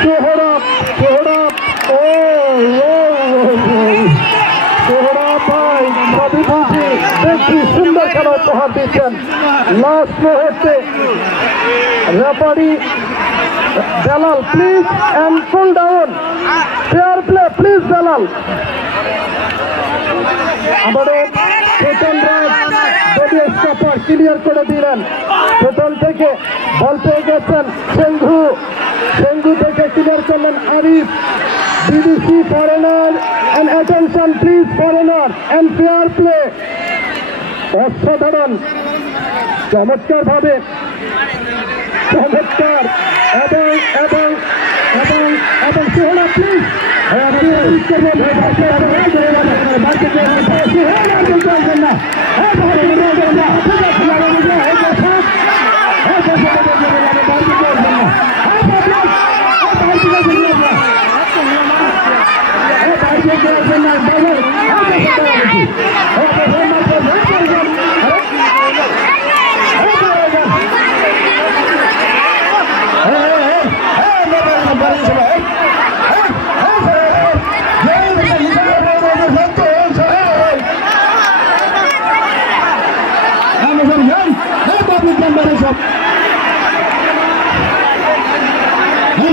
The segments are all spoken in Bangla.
সোহরাব সোহরাব ভাই সবই বুঝি দেখি সুন্দর খেলা উপহার দিচ্ছেন। লাস্ট মুহূর্তে referee Belal please and cool down, fair play please Belal. আমাদের Chetan Raj body stopper clear করে দিলেন। চেতন থেকে বল পেয়ে গেছেন সেঙ্গু থেকে ক্লিয়ার করলেন Arif. BBC foreigner and attention please foreigner and fair play. অসাধারণ চমৎকার ভাবে চমৎকার এবং এবং এবং এবং সোহরা প্লিজ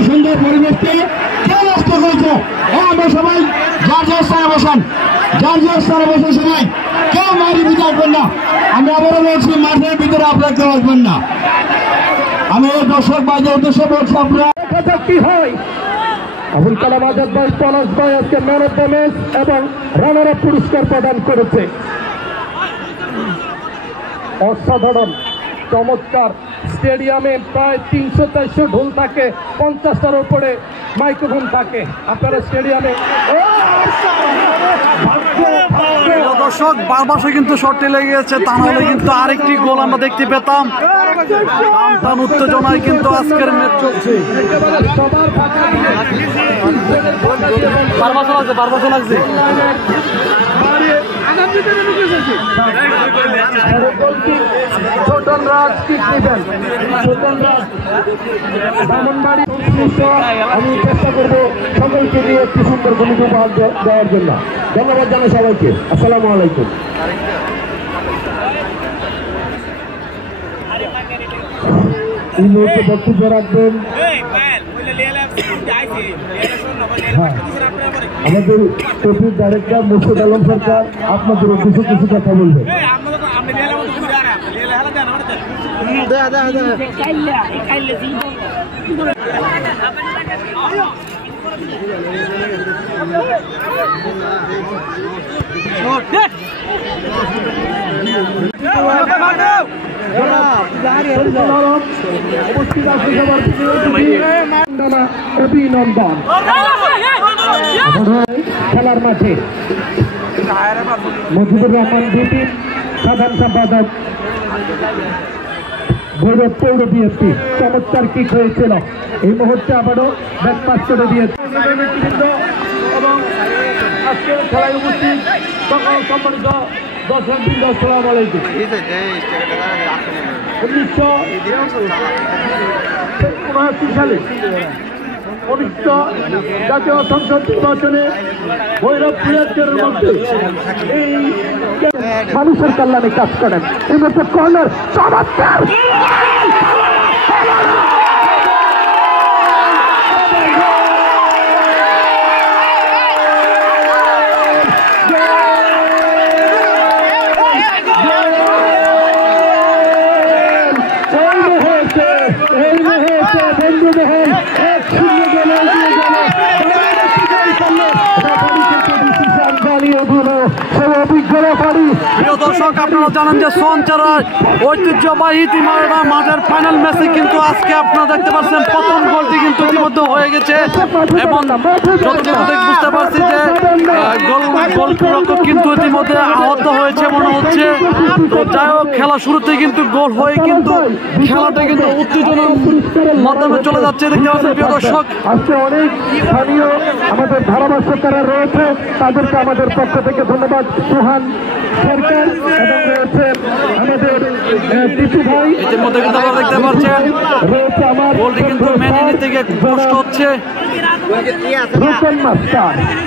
সুন্দর পরিবেশকে আমরা সবাই যার স্থানে বসান, যার স্থানে বসে সবাই কেউ মারি দিতে আসবেন না। আমি আবারও বলছি মাঠের ভিতরে আপনারা কেউ আসবেন না। আমি এই দর্শক ভাইদের উদ্দেশ্যে বলছি আপনারা কি হয়। আবুল কালাম আজাদ ভাই পলাশ ভাই আজকে ম্যান অফ দ্য ম্যাচ এবং রানার আপ পুরস্কার প্রদান করেছে। অসাধারণ চমৎকার। স্টেডিয়ামে প্রায় 300-400 ঢোল থাকে, 50টার উপরে মাইক্রোফোন থাকে। আপনারা স্টেডিয়ামে দর্শক বারবাসে কিন্তু শর্টে লেগে গেছে, তা নাহলে কিন্তু আরেকটি গোল আমরা দেখতে পেতাম। টান উত্তেজনায় কিন্তু আজকের ম্যাচ চলছে। বারবাসে লাগছে ছোটন রাজ আমি চেষ্টা করবো সকলকে নিয়ে একটি সুন্দর ভূমিকা উপহার দেওয়ার জন্য। ধন্যবাদ জানাই সবাইকে। আসসালামু আলাইকুম। এই মুহূর্তে বক্তব্য রাখবেন আমাদের টপির ডাইরেক্টর মুর্শিদ আলম সরকার। আপনাদের উদ্দেশ্যে কিছু কথা বলবেন। অভিনন্দন খেলার মাঠে মুজিবুর রহমান বিপিন সাধারণ সম্পাদক ভৈরব পৌর বিএনপি। চমৎকার কিক হয়েছিল। এই মুহূর্তে আবারও ব্যাট পাস করে দিয়েছে এবং আজকের খেলায় উপস্থিত সকল সম্মানিত দর্শকবৃন্দ আসসালামু আলাইকুম। 1979 সালে অনুষ্ঠিত জাতীয় সংসদ নির্বাচনে ভৈরব পুরাজের মধ্যে এই মানুষের কল্যাণে কাজ করেন। এই মধ্যে কর্নার চমৎকার দর্শক আপনারা জানেন যে সঞ্চারা ঐতিহ্যবাহী মাঠের ফাইনাল ম্যাচে কিন্তু আজকে আপনারা দেখতে পাচ্ছেন প্রথম গোলটি কিন্তু ইতিমধ্যে হয়ে গেছে এবং যতটুকু বুঝতে পারছি যে গোলরক্ষক কিন্তু ইতিমধ্যে আহত হয়েছে মনে হচ্ছে। তো যাই হোক খেলা শুরুতেই কিন্তু গোল হয়ে কিন্তু খেলাটা কিন্তু উত্তেজনার মাধ্যমে চলে যাচ্ছে দেখতে পাচ্ছেন প্রিয় দর্শক। আজকে অনেক স্থানীয় আমাদের ধারাভাষ্যকারা রয়েছে, তাদেরকে আমাদের পক্ষ থেকে ধন্যবাদ। সুহান সরকার এবং রয়েছে আমাদের ইতিমধ্যে কিন্তু আপনারা দেখতে পাচ্ছেন গোলটি কিন্তু মেনে নিতে গিয়ে কষ্ট হচ্ছে।